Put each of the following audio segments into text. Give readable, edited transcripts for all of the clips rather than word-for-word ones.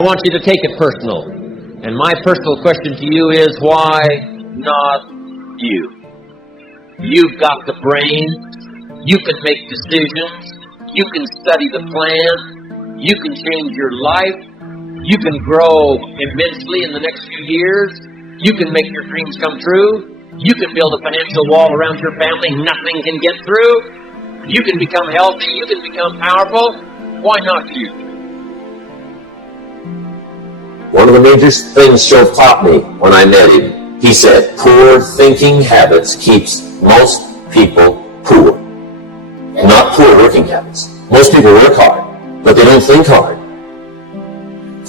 I want you to take it personal. And my personal question to you is, why not you? You've got the brain. You can make decisions. You can study the plan. You can change your life. You can grow immensely in the next few years. You can make your dreams come true. You can build a financial wall around your family nothing can get through. You can become healthy. You can become powerful. Why not you? One of the major things Shove taught me when I met him, he said, poor thinking habits keeps most people poor. Not poor working habits. Most people work hard, but they don't think hard.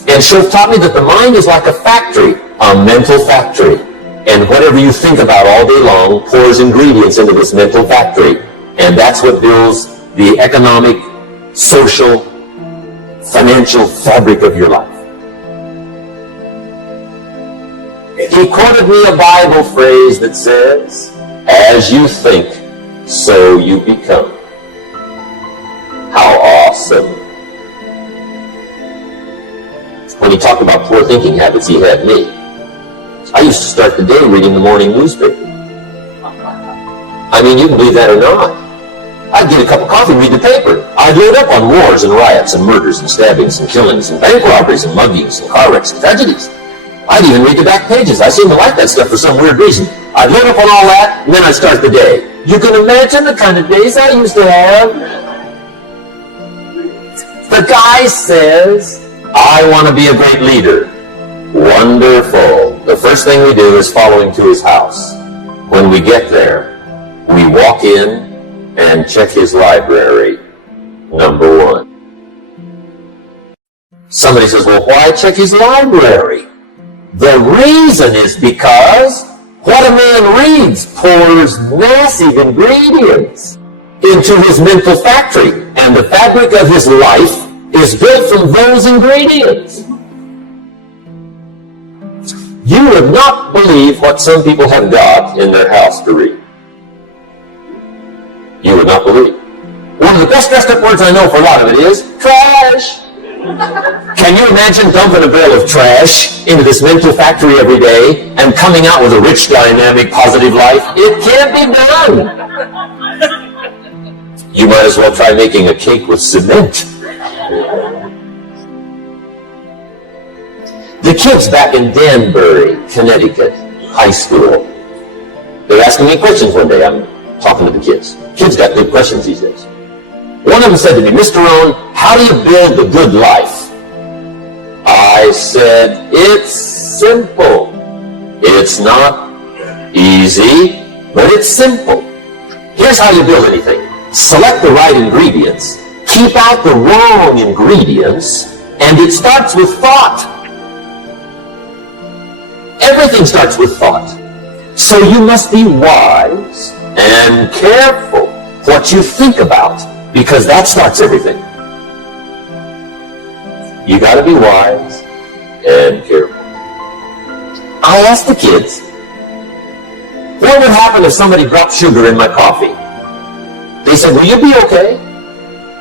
And Shove taught me that the mind is like a factory, a mental factory. And whatever you think about all day long pours ingredients into this mental factory. And that's what builds the economic, social, financial fabric of your life. He quoted me a Bible phrase that says, as you think, so you become. How awesome. When he talked about poor thinking habits, he had me. I used to start the day reading the morning newspaper. I mean, you can believe that or not. I'd get a cup of coffee and read the paper. I'd load up on wars and riots and murders and stabbings and killings and bank robberies and muggings and car wrecks and tragedies. I'd even read the back pages. I seem to like that stuff for some weird reason. I'd load up on all that, and then I'd start the day. You can imagine the kind of days I used to have. The guy says, I want to be a great leader. Wonderful. The first thing we do is follow him to his house. When we get there, we walk in and check his library, number 1. Somebody says, well, why check his library? The reason is because what a man reads pours massive ingredients into his mental factory, and the fabric of his life is built from those ingredients. You would not believe what some people have got in their house to read. You would not believe. One of the best dressed up words I know for a lot of it is trash. Can you imagine dumping a barrel of trash into this mental factory every day and coming out with a rich, dynamic, positive life? It can't be done. You might as well try making a cake with cement. The kids back in Danbury, Connecticut, high school, they're asking me questions one day. I'm talking to the kids. Kids got good questions these days. One of them said to me, Mr. Rohn, how do you build a good life? I said, it's simple. It's not easy, but it's simple. Here's how you build anything. Select the right ingredients, keep out the wrong ingredients, and it starts with thought. Everything starts with thought. So you must be wise and careful what you think about, because that starts everything. You got to be wise and careful. I asked the kids, what would happen if somebody dropped sugar in my coffee? They said, will you be okay?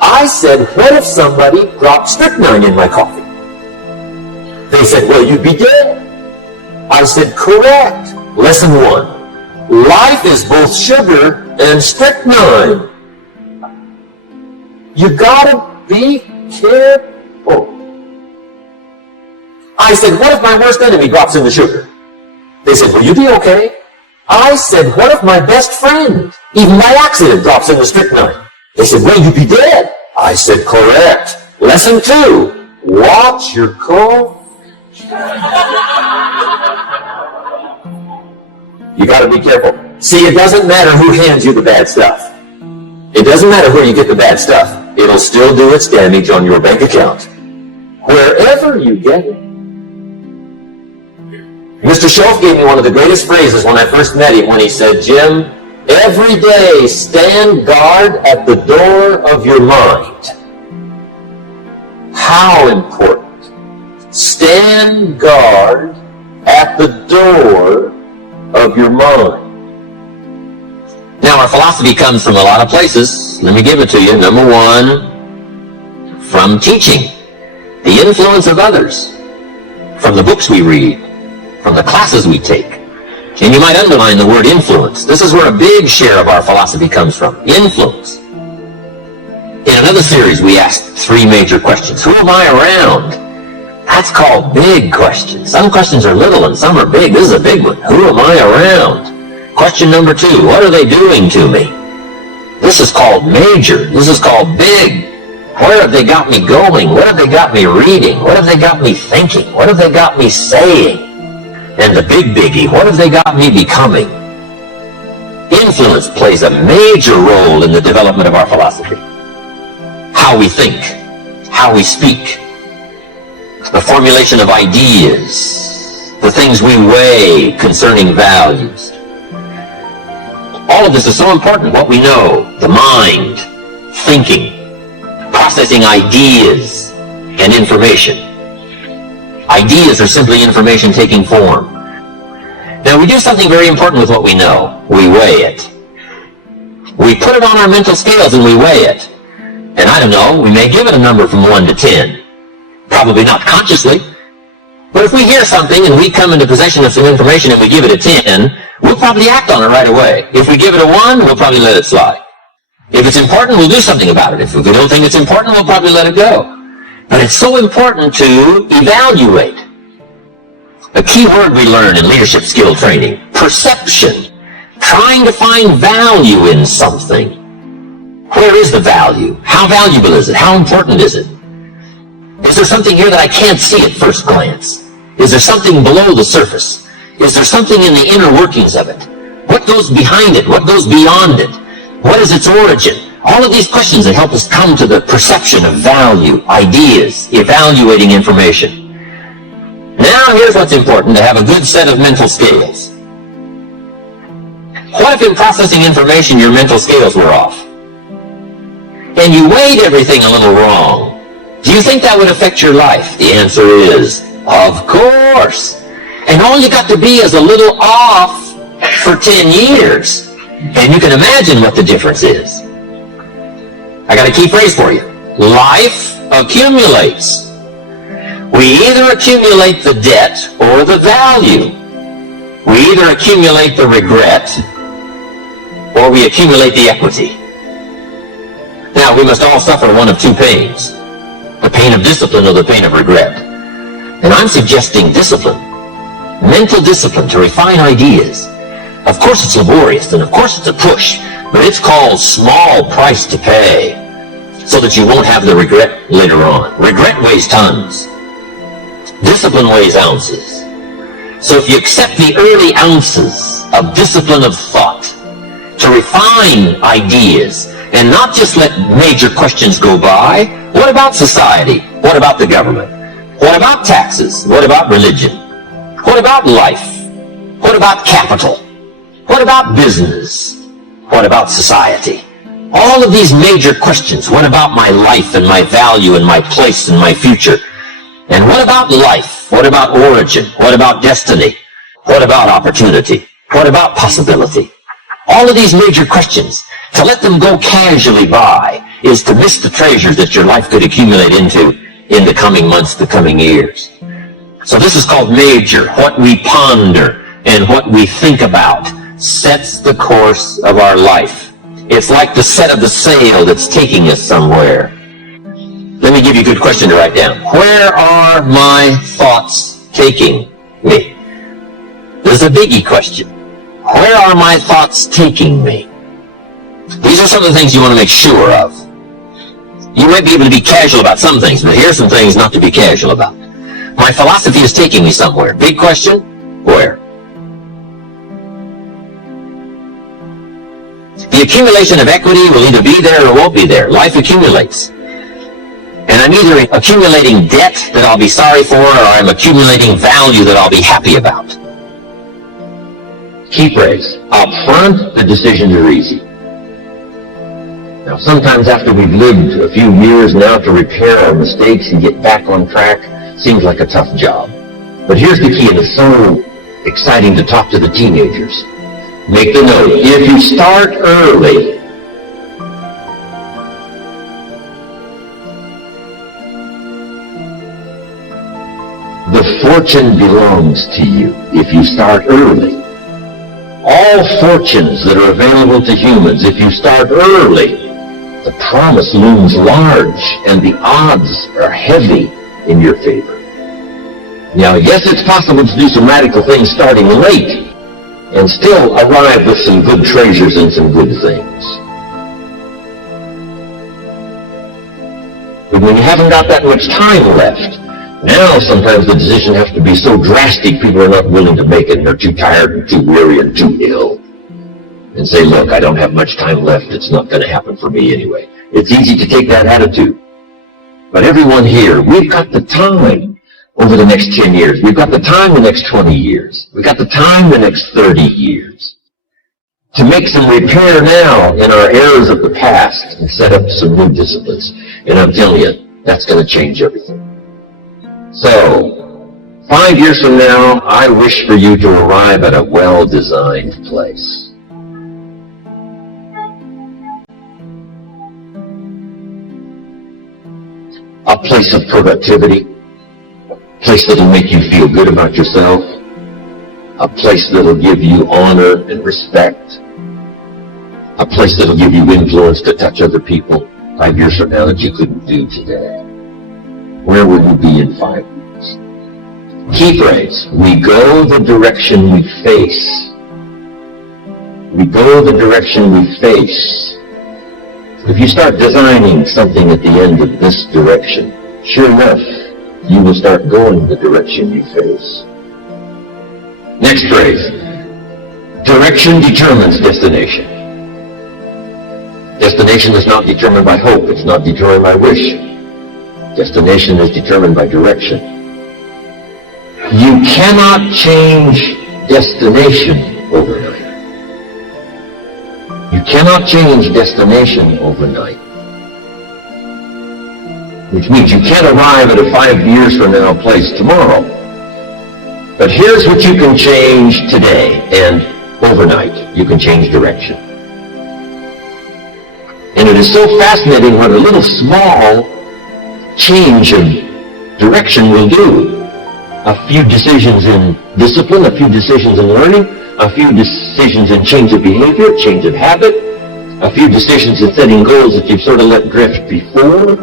I said, what if somebody dropped strychnine in my coffee? They said, well, you'd be dead. I said, correct. Lesson 1. Life is both sugar and strychnine. You gotta be careful. I said, what if my worst enemy drops in the sugar? They said, will you be okay? I said, what if my best friend, even by accident, drops in the strychnine? They said, well, you'd be dead. I said, correct. Lesson 2. Watch your cough. You got to be careful. See, it doesn't matter who hands you the bad stuff. It doesn't matter where you get the bad stuff. It'll still do its damage on your bank account, wherever you get it. Mr. Shove gave me one of the greatest phrases when I first met him when he said, Jim, every day stand guard at the door of your mind. How important. Stand guard at the door of your mind. Now, our philosophy comes from a lot of places. Let me give it to you. Number 1, from teaching. The influence of others. from the books we read, from the classes we take. And you might underline the word influence. This is where a big share of our philosophy comes from. Influence. In another series, we asked 3 major questions. Who am I around? That's called big questions. Some questions are little and some are big. This is a big one. Who am I around? Question number 2, what are they doing to me? This is called major. This is called big. Where have they got me going? What have they got me reading? What have they got me thinking? What have they got me saying? And the big biggie, what have they got me becoming? Influence plays a major role in the development of our philosophy. How we think, how we speak, the formulation of ideas, the things we weigh concerning values. All of this is so important. What we know, the mind, thinking, processing ideas and information. Ideas are simply information taking form. Now we do something very important with what we know. We weigh it. We put it on our mental scales and we weigh it. And I don't know, we may give it a number from 1 to 10. Probably not consciously. But if we hear something and we come into possession of some information and we give it a 10, we'll probably act on it right away. If we give it a 1, we'll probably let it slide. If it's important, we'll do something about it. If we don't think it's important, we'll probably let it go. But it's so important to evaluate. A key word we learn in leadership skill training, perception. Trying to find value in something. Where is the value? How valuable is it? How important is it? Is there something here that I can't see at first glance? Is there something below the surface? Is there something in the inner workings of it? What goes behind it? What goes beyond it? What is its origin? All of these questions that help us come to the perception of value, ideas, evaluating information. Now here's what's important, to have a good set of mental scales. What if in processing information your mental scales were off? And you weighed everything a little wrong? Do you think that would affect your life? The answer is, of course. And all you got to be is a little off for 10 years. And you can imagine what the difference is. I got a key phrase for you. Life accumulates. We either accumulate the debt or the value. We either accumulate the regret or we accumulate the equity. Now, we must all suffer one of 2 pains. The pain of discipline or the pain of regret. And I'm suggesting discipline. Mental discipline to refine ideas. Of course it's laborious, and of course it's a push, but it's called small price to pay, so that you won't have the regret later on. Regret weighs tons. Discipline weighs ounces. So if you accept the early ounces of discipline of thought, to refine ideas, and not just let major questions go by, what about society? What about the government? What about taxes? What about religion? What about life? What about capital? What about business? What about society? All of these major questions. What about my life and my value and my place and my future? And what about life? What about origin? What about destiny? What about opportunity? What about possibility? All of these major questions, to let them go casually by is to miss the treasures that your life could accumulate into in the coming months, the coming years. So this is called major. What we ponder and what we think about sets the course of our life. It's like the set of the sail that's taking us somewhere. Let me give you a good question to write down. Where are my thoughts taking me? This is a biggie question. Where are my thoughts taking me? These are some of the things you want to make sure of. You might be able to be casual about some things, but here's some things not to be casual about. My philosophy is taking me somewhere. Big question, where? The accumulation of equity will either be there or won't be there. Life accumulates. And I'm either accumulating debt that I'll be sorry for, or I'm accumulating value that I'll be happy about. Key phrase. Up front, the decisions are easy. Now, sometimes after we've lived a few years now, to repair our mistakes and get back on track seems like a tough job. But here's the key, and it's so exciting to talk to the teenagers. Make the note. If you start early, The fortune belongs to you if you start early. All fortunes that are available to humans, if you start early, the promise looms large and the odds are heavy in your favor. Now, yes, it's possible to do some radical things starting late and still arrive with some good treasures and some good things. But when you haven't got that much time left, now sometimes the decision has to be so drastic people are not willing to make it and they're too tired and too weary and too ill. And say, look, I don't have much time left, it's not going to happen for me anyway. It's easy to take that attitude. But everyone here, we've got the time over the next 10 years. We've got the time the next 20 years. We've got the time the next 30 years to make some repair now in our errors of the past and set up some new disciplines. And I'm telling you, that's going to change everything. So, 5 years from now, I wish for you to arrive at a well-designed place. A place of productivity, a place that'll make you feel good about yourself, a place that'll give you honor and respect, a place that'll give you influence to touch other people 5 years from now that you couldn't do today. Where will you be in 5 years? Key phrase, we go the direction we face. We go the direction we face. If you start designing something at the end of this direction, sure enough, you will start going the direction you face. Next phrase, direction determines destination. Destination is not determined by hope, it's not determined by wish. Destination is determined by direction. You cannot change destination overnight. You cannot change destination overnight. Which means you can't arrive at a 5 years from now place tomorrow. But here's what you can change today and overnight. You can change direction. And it is so fascinating what a little small change of direction will do. A few decisions in discipline, a few decisions in learning, a few decisions in change of behavior, change of habit, a few decisions in setting goals that you've sort of let drift before.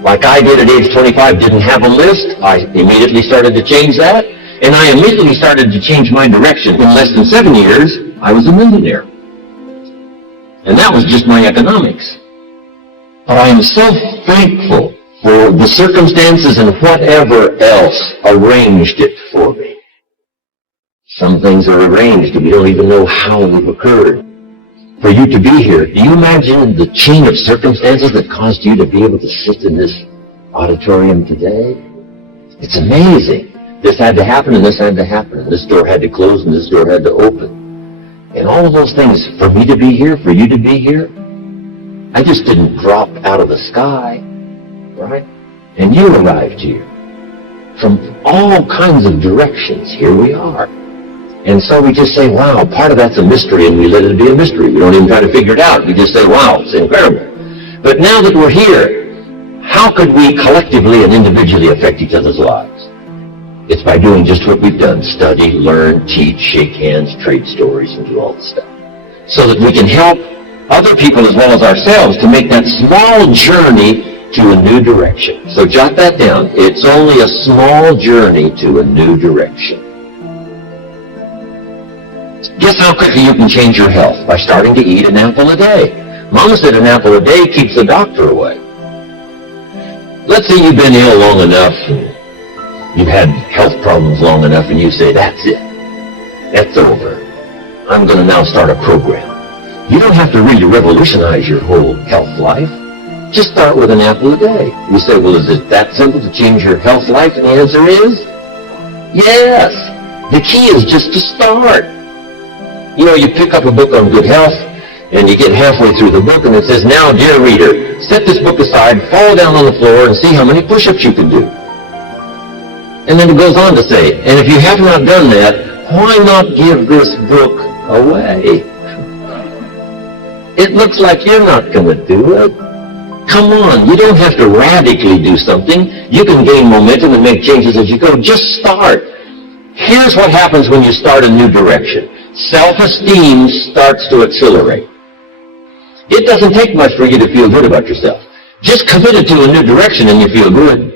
Like I did at age 25, didn't have a list. I immediately started to change that. And I immediately started to change my direction. In less than 7 years, I was a millionaire. And that was just my economics. But I am so thankful for the circumstances and whatever else arranged it for me. Some things are arranged and we don't even know how they've occurred. For you to be here, do you imagine the chain of circumstances that caused you to be able to sit in this auditorium today? It's amazing. This had to happen and this had to happen and this door had to close and this door had to open. And all of those things, for me to be here, for you to be here, I just didn't drop out of the sky, right? And you arrived here. From all kinds of directions, here we are. And so we just say, wow, part of that's a mystery, and we let it be a mystery. We don't even try to figure it out. We just say, wow, it's incredible. But now that we're here, how could we collectively and individually affect each other's lives? It's by doing just what we've done. Study, learn, teach, shake hands, trade stories, and do all the stuff. So that we can help other people as well as ourselves to make that small journey to a new direction. So jot that down. It's only a small journey to a new direction. Guess how quickly you can change your health? By starting to eat an apple a day. Mama said an apple a day keeps the doctor away. Let's say you've been ill long enough, and you've had health problems long enough, and you say, that's it. That's over. I'm going to now start a program. You don't have to really revolutionize your whole health life. Just start with an apple a day. You say, well, is it that simple to change your health life? And the answer is, yes. The key is just to start. You know, you pick up a book on good health, and you get halfway through the book, and it says, now, dear reader, set this book aside, fall down on the floor, and see how many push-ups you can do. And then it goes on to say, and if you have not done that, why not give this book away? It looks like you're not going to do it. Come on, you don't have to radically do something. You can gain momentum and make changes as you go. Just start. Here's what happens when you start a new direction. Self-esteem starts to accelerate. It doesn't take much for you to feel good about yourself. Just committed to a new direction and you feel good.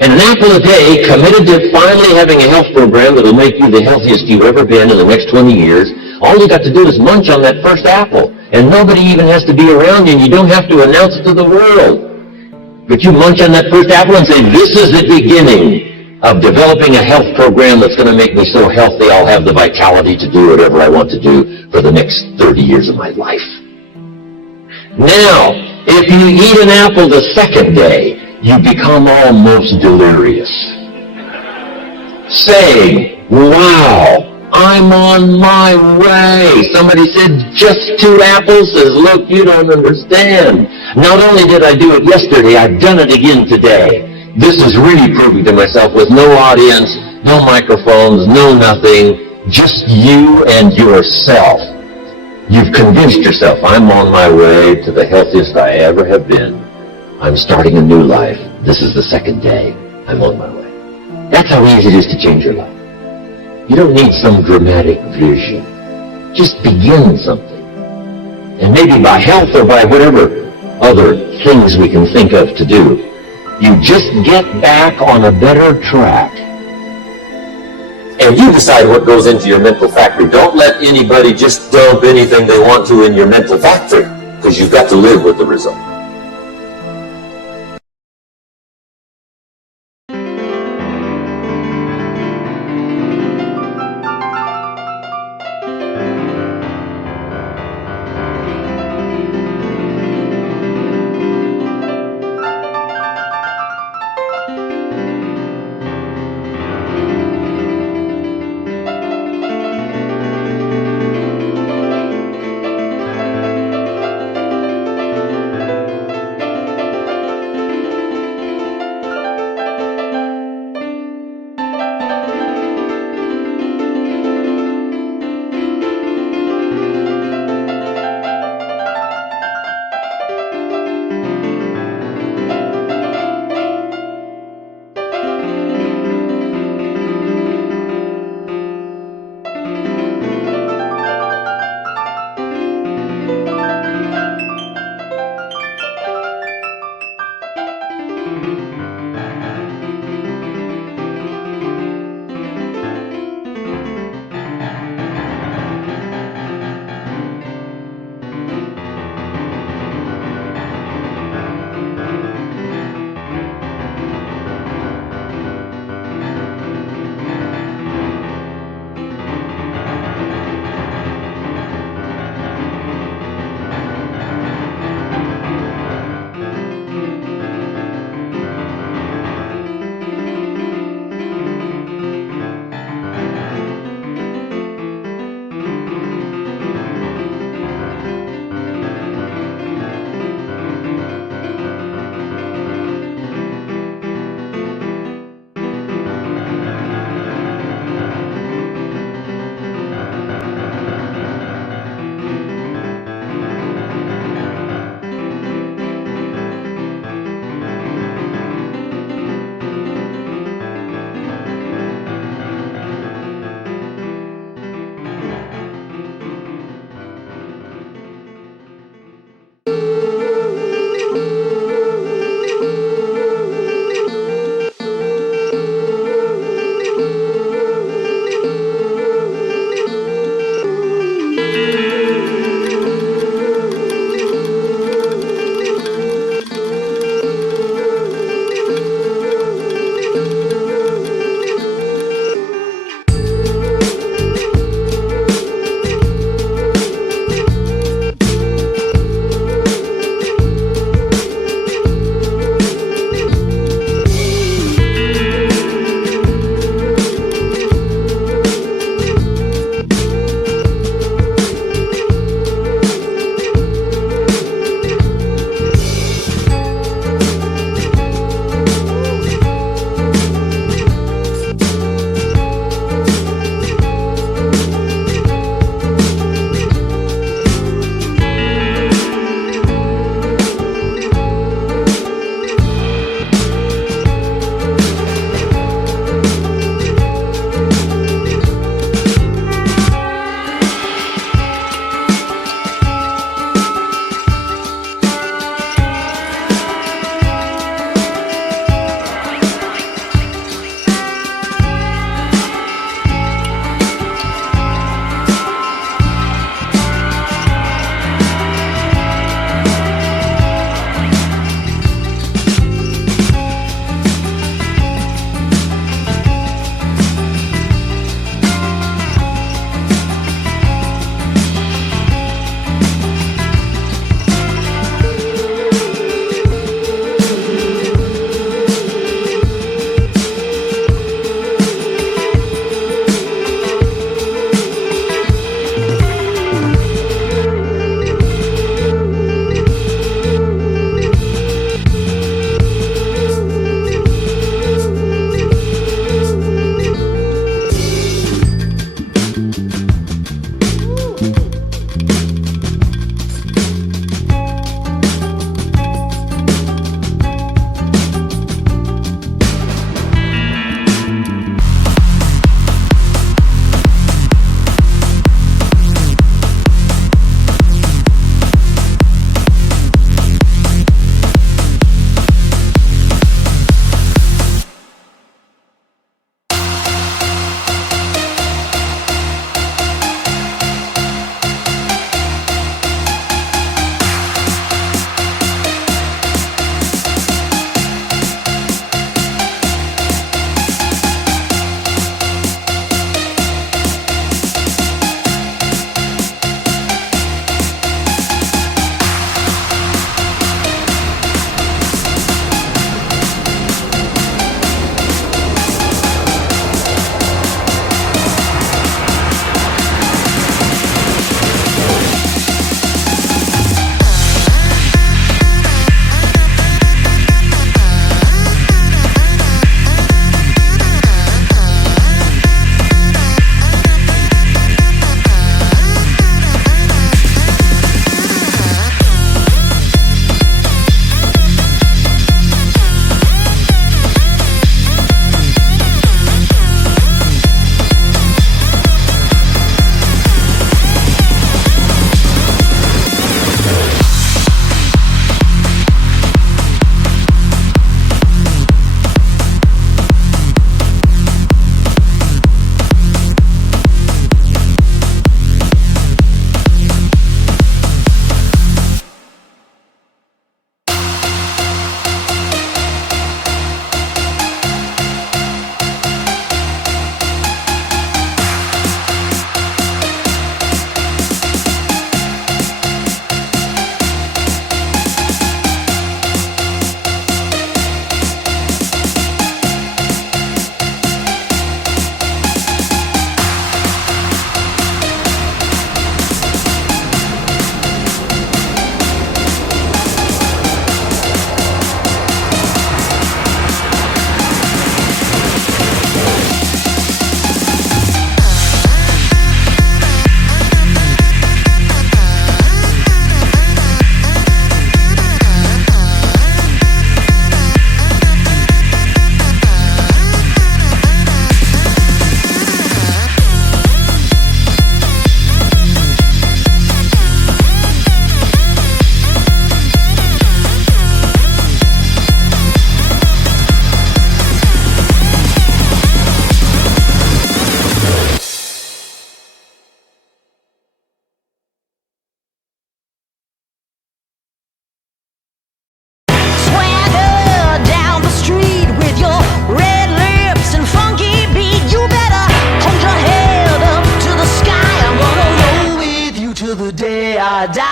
And an apple a day, committed to finally having a health program that will make you the healthiest you've ever been in the next 20 years, all you got to do is munch on that first apple. And nobody even has to be around you, and you don't have to announce it to the world. But you munch on that first apple and say, this is the beginning of developing a health program that's going to make me so healthy I'll have the vitality to do whatever I want to do for the next 30 years of my life. Now, if you eat an apple the second day, you become almost delirious, saying, wow, I'm on my way. Somebody said, just 2 apples? Says, look, you don't understand. Not only did I do it yesterday, I've done it again today. This is really proving to myself with no audience, no microphones, no nothing, just you and yourself. You've convinced yourself, I'm on my way to the healthiest I ever have been. I'm starting a new life. This is the second day. I'm on my way. That's how easy it is to change your life. You don't need some dramatic vision. Just begin something. And maybe by health or by whatever other things we can think of to do, you just get back on a better track. And you decide what goes into your mental factory. Don't let anybody just dump anything they want to in your mental factory, because you've got to live with the result. da